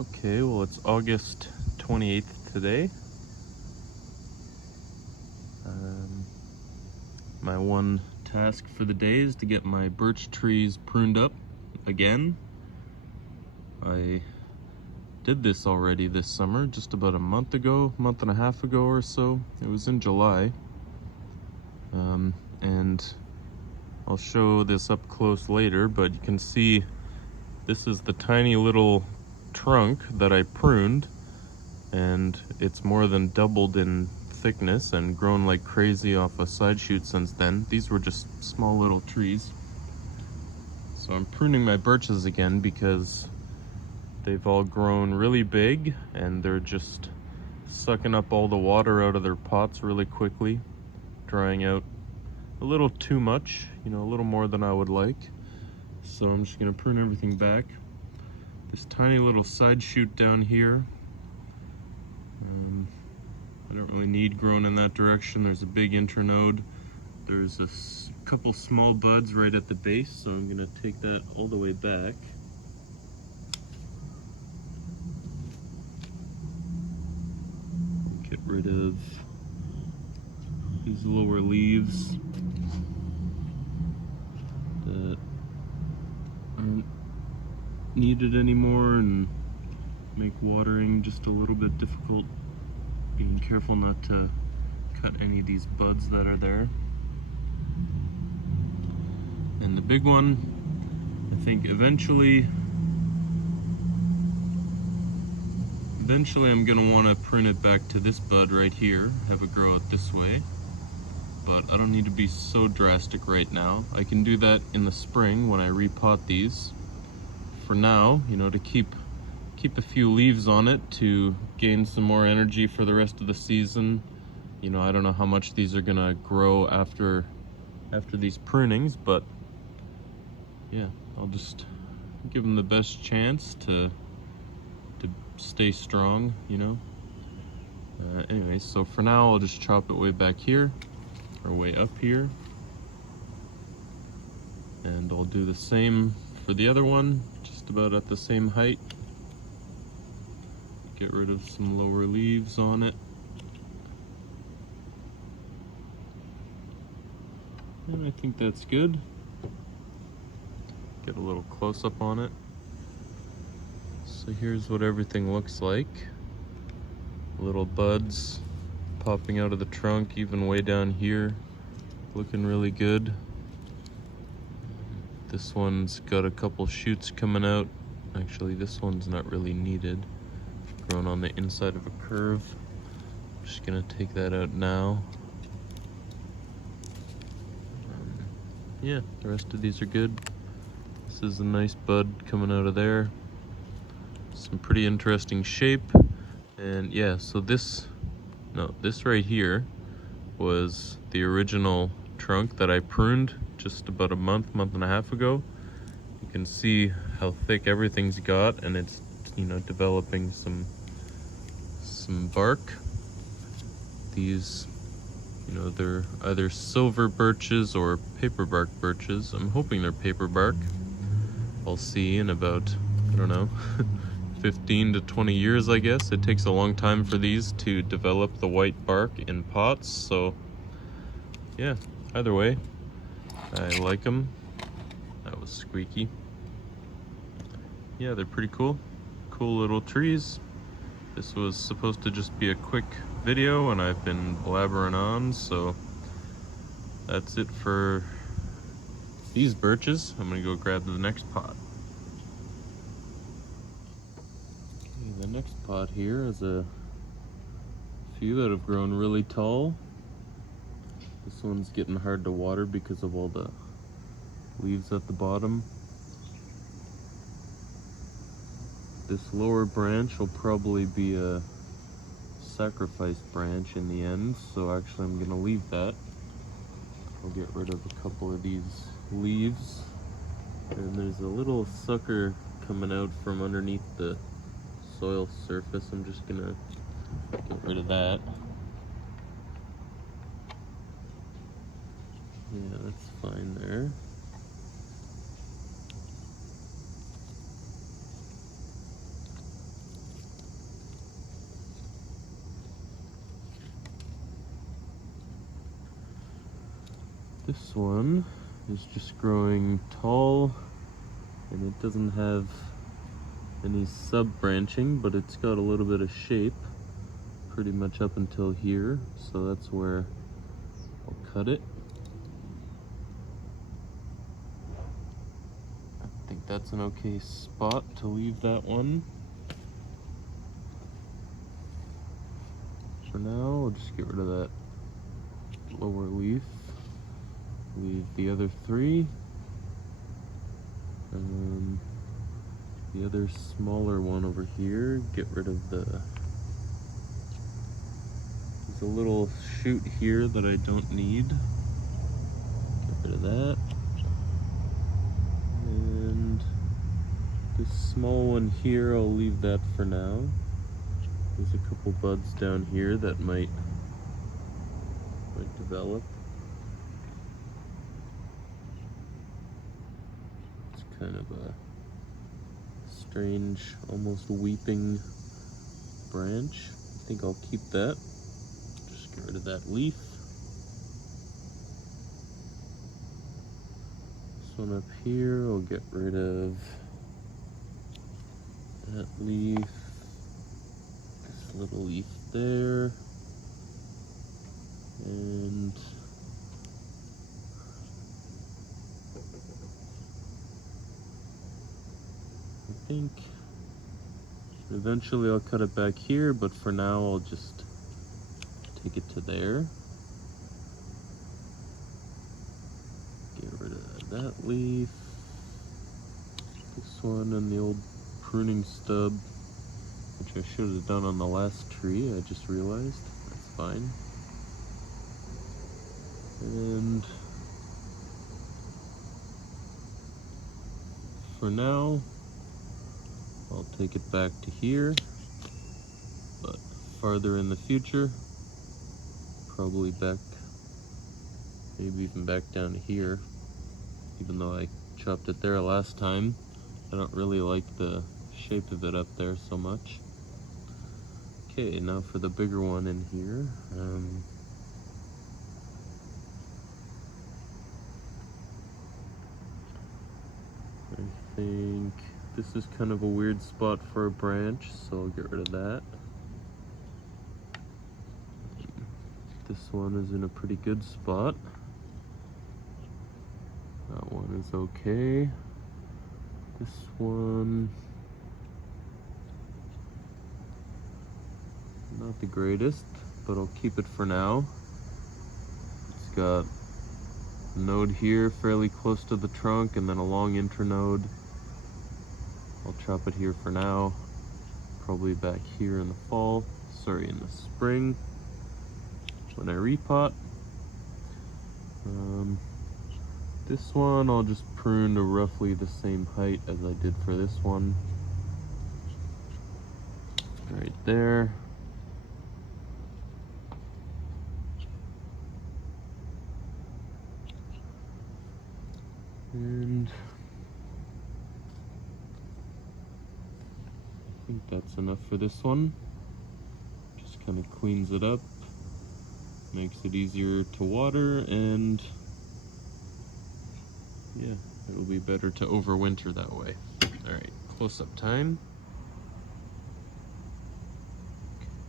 Okay, well it's August 28th today. My one task for the day is to get my birch trees pruned up again. I did this already this summer, just about a month and a half ago or so. It was in July. And I'll show this up close later, but you can see this is the tiny little trunk that I pruned, and it's more than doubled in thickness and grown like crazy off a side shoot since then. These were just small little trees. So I'm pruning my birches again because they've all grown really big and they're just sucking up all the water out of their pots really quickly, drying out a little too much, a little more than I would like. So I'm just gonna prune everything back. This tiny little side shoot down here, I don't really need growing in that direction. There's a big internode. There's a couple small buds right at the base, so I'm gonna take that all the way back. Get rid of these lower leaves that aren't needed anymore and make watering just a little bit difficult. Being careful not to cut any of these buds that are there. And the big one, I think eventually I'm gonna want to prune it back to this bud right here, have it grow it this way. But I don't need to be so drastic right now. I can do that in the spring when I repot these. For now, to keep a few leaves on it to gain some more energy for the rest of the season. I don't know how much these are gonna grow after these prunings, but yeah, I'll just give them the best chance to stay strong, Anyway, so for now I'll just chop it way back here, or way up here. And I'll do the same for the other one, just about at the same height. Get rid of some lower leaves on it. And I think that's good. Get a little close up on it. So here's what everything looks like. Little buds popping out of the trunk, even way down here. Looking really good. This one's got a couple shoots coming out. Actually, this one's not really needed. Grown on the inside of a curve. I'm just gonna take that out now. Yeah, the rest of these are good. This is a nice bud coming out of there. Some pretty interesting shape. And yeah, so this right here was the original trunk that I pruned just about a month and a half ago. You can see how thick everything's got, and it's developing some bark. These they're either silver birches or paper bark birches. I'm hoping they're paper bark. I'll see in about, I don't know, 15 to 20 years, I guess. It takes a long time for these to develop the white bark in pots, so yeah, either way, I like them. That was squeaky. Yeah, they're pretty cool. Cool little trees. This was supposed to just be a quick video, and I've been blabbering on, so that's it for these birches. I'm gonna go grab the next pot. Okay, the next pot here is a few that have grown really tall. This one's getting hard to water because of all the leaves at the bottom. This lower branch will probably be a sacrifice branch in the end, so actually I'm gonna leave that. I'll get rid of a couple of these leaves. And there's a little sucker coming out from underneath the soil surface. I'm just gonna get rid of that. Yeah, that's fine there. This one is just growing tall, and it doesn't have any sub-branching, but it's got a little bit of shape pretty much up until here, so that's where I'll cut it. I think that's an okay spot to leave that one. For now, I'll just get rid of that lower leaf. Leave the other three. And the other smaller one over here, get rid of there's a little shoot here that I don't need. Get rid of that. And this small one here, I'll leave that for now. There's a couple buds down here that might develop. It's kind of a strange, almost weeping branch. I think I'll keep that. Just get rid of that leaf. This one up here, I'll get rid of that leaf. This little leaf there. And I think eventually I'll cut it back here, but for now I'll just take it to there. Get rid of that leaf. This one and the old pruning stub, which I should have done on the last tree, I just realized. That's fine. And for now, I'll take it back to here, but farther in the future, probably back, maybe even back down to here, even though I chopped it there last time. I don't really like the shape of it up there so much. Okay, now for the bigger one in here. I think this is kind of a weird spot for a branch, so I'll get rid of that. This one is in a pretty good spot. That one is okay. This one, not the greatest, but I'll keep it for now. It's got a node here fairly close to the trunk and then a long internode. I'll chop it here for now, probably back here in the fall, in the spring when I repot. This one I'll just prune to roughly the same height as I did for this one. Right there. And I think that's enough for this one. Just kind of cleans it up, makes it easier to water, and yeah, it'll be better to overwinter that way. All right, close-up time.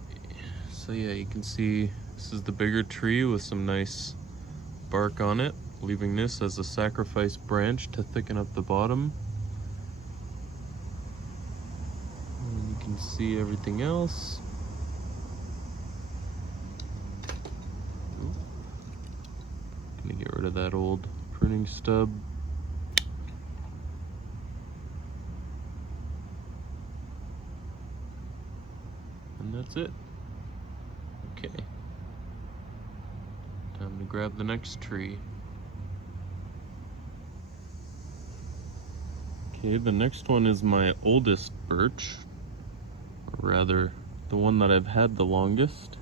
Okay. So yeah, you can see this is the bigger tree with some nice bark on it, leaving this as a sacrifice branch to thicken up the bottom. And you can see everything else. Gonna get rid of that old pruning stub. And that's it. Okay. Time to grab the next tree. Okay, the next one is my oldest birch, or rather, the one that I've had the longest.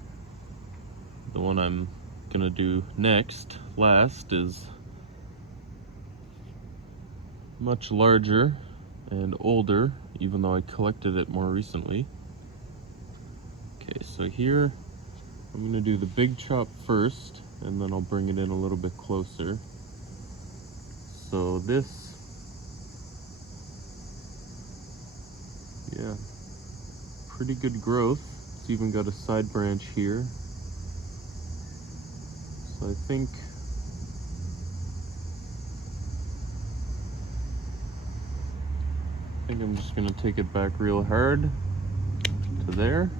The one I'm gonna do last, is much larger and older, even though I collected it more recently. Okay, so here, I'm gonna do the big chop first, and then I'll bring it in a little bit closer. So this, yeah, pretty good growth. It's even got a side branch here. So I think I'm just gonna take it back real hard to there.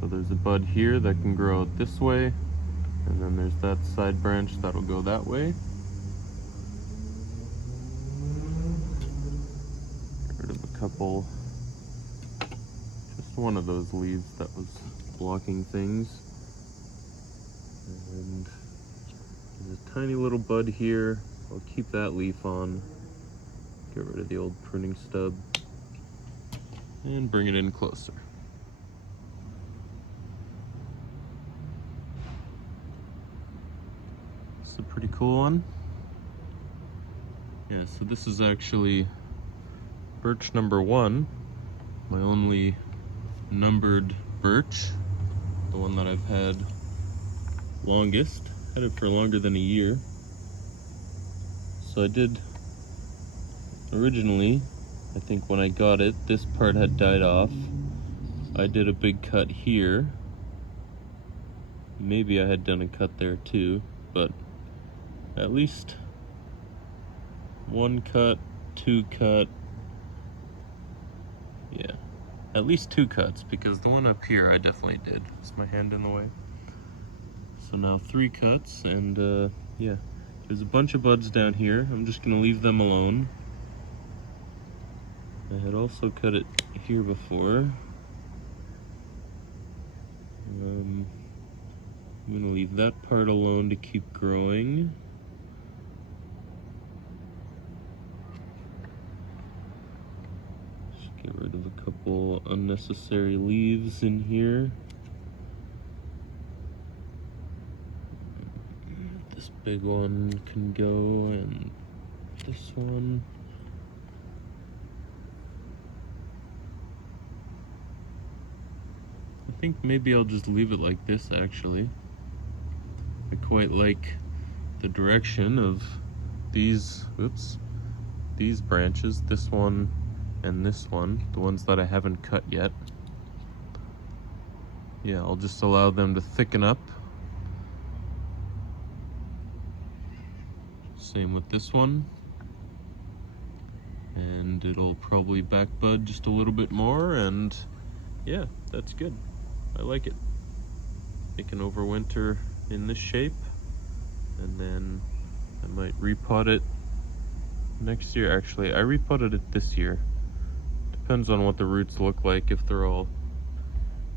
So there's a bud here that can grow out this way, and then there's that side branch that'll go that way. Get rid of a couple, just one of those leaves that was blocking things. And there's a tiny little bud here. I'll keep that leaf on. Get rid of the old pruning stub and bring it in closer. It's a pretty cool one. Yeah, so this is actually birch number 1, my only numbered birch, the one that I've had longest. Had it for longer than a year. So I did originally, I think when I got it, this part had died off. I did a big cut here. Maybe I had done a cut there too, but at least 1 cut, 2 cut, yeah, at least 2 cuts, because the one up here I definitely did. Is my hand in the way? So now 3 cuts, and yeah, there's a bunch of buds down here. I'm just gonna leave them alone. I had also cut it here before. I'm gonna leave that part alone to keep growing. Just get rid of a couple unnecessary leaves in here. This big one can go, and this one. I think maybe I'll just leave it like this, actually. I quite like the direction of these, these branches, this one and this one, the ones that I haven't cut yet. Yeah, I'll just allow them to thicken up. Same with this one. And it'll probably back bud just a little bit more, and yeah, that's good. I like it. It can overwinter in this shape, and then I might repot it next year. Actually, I repotted it this year. Depends on what the roots look like. If they're all,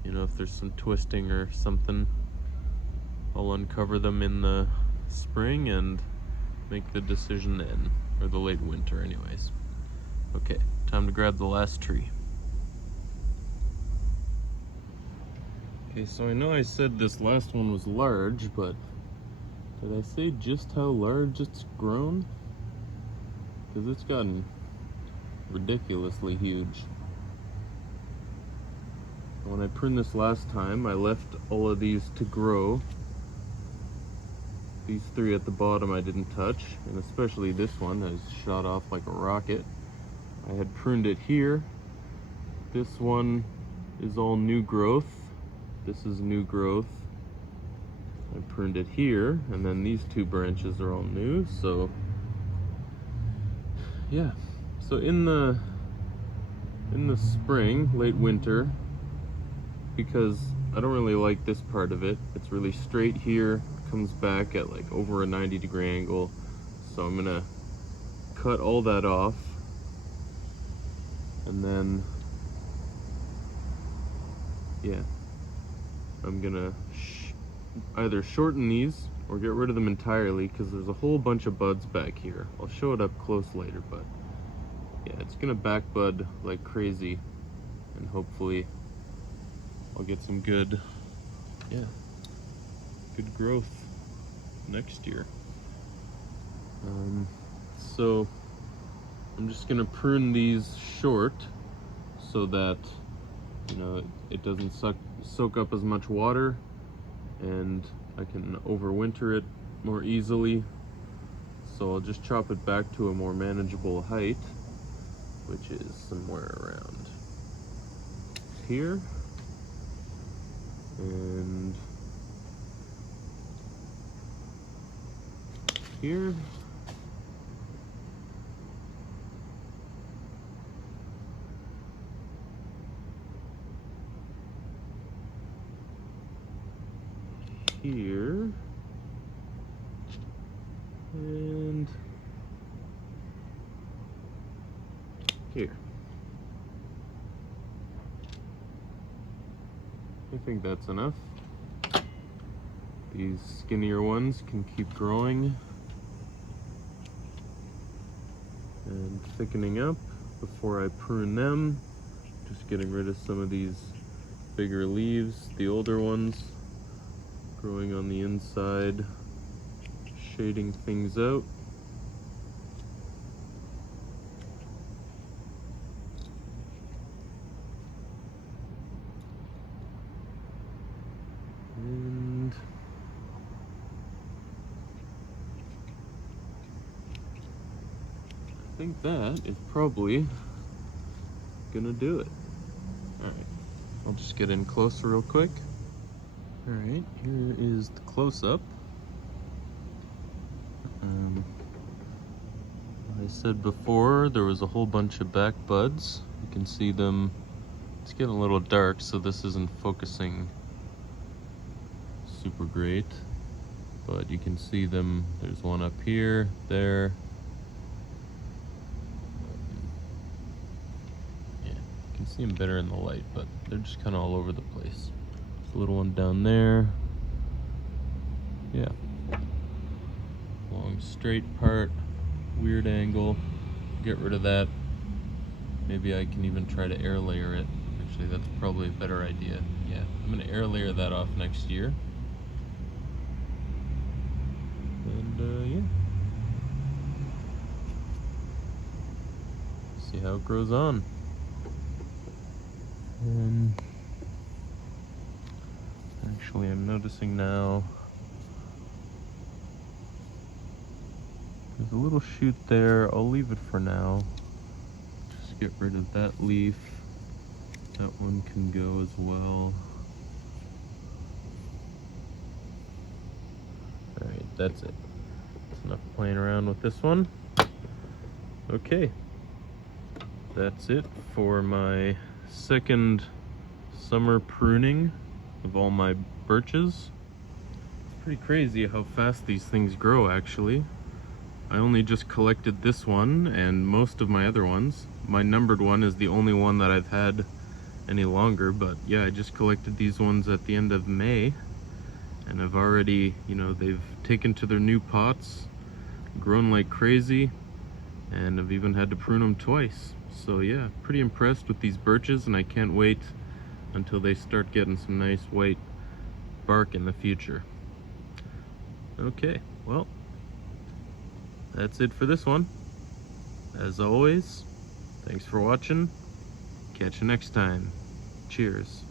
you know, if there's some twisting or something, I'll uncover them in the spring and make the decision then, or the late winter anyways. Okay, time to grab the last tree. Okay, so I know I said this last one was large, but did I say just how large it's grown? Because it's gotten ridiculously huge. When I pruned this last time, I left all of these to grow. These 3 at the bottom I didn't touch, and especially this one has shot off like a rocket. I had pruned it here. This one is all new growth. This is new growth. I pruned it here, and then these 2 branches are all new, so yeah. So in the spring, late winter, because I don't really like this part of it, it's really straight here, comes back at like over a 90-degree angle, so I'm gonna cut all that off, and then yeah, I'm gonna either shorten these or get rid of them entirely, because there's a whole bunch of buds back here. I'll show it up close later, but yeah, it's gonna back bud like crazy, and hopefully I'll get some good, yeah, good growth next year. So I'm just gonna prune these short so that, you know, it doesn't soak up as much water, and I can overwinter it more easily. So I'll just chop it back to a more manageable height, which is somewhere around here. And here. Here. And here. I think that's enough. These skinnier ones can keep growing and thickening up before I prune them. Just getting rid of some of these bigger leaves, the older ones growing on the inside, shading things out. And I think that is probably gonna do it. All right, I'll just get in closer real quick. All right, here is the close-up. I said before there was a whole bunch of back buds. You can see them. It's getting a little dark, so this isn't focusing super great, but you can see them. There's one up here, there. Yeah, you can see them better in the light, but they're just kind of all over the place. There's a little one down there. Yeah. Long straight part, weird angle. Get rid of that. Maybe I can even try to air layer it. Actually, that's probably a better idea. Yeah, I'm gonna air layer that off next year. And yeah. See how it grows on. And actually, I'm noticing now there's a little shoot there. I'll leave it for now. Just get rid of that leaf. That one can go as well. Alright, that's it. That's enough playing around with this one. Okay. That's it for my second summer pruning of all my birches. It's pretty crazy how fast these things grow, actually. I only just collected this one and most of my other ones. My numbered one is the only one that I've had any longer, but yeah, I just collected these ones at the end of May, and I've already, you know, they've taken to their new pots, grown like crazy, and I've even had to prune them twice. So yeah, pretty impressed with these birches, and I can't wait until they start getting some nice white bark in the future. Okay, well, that's it for this one. As always, thanks for watching. Catch you next time. Cheers.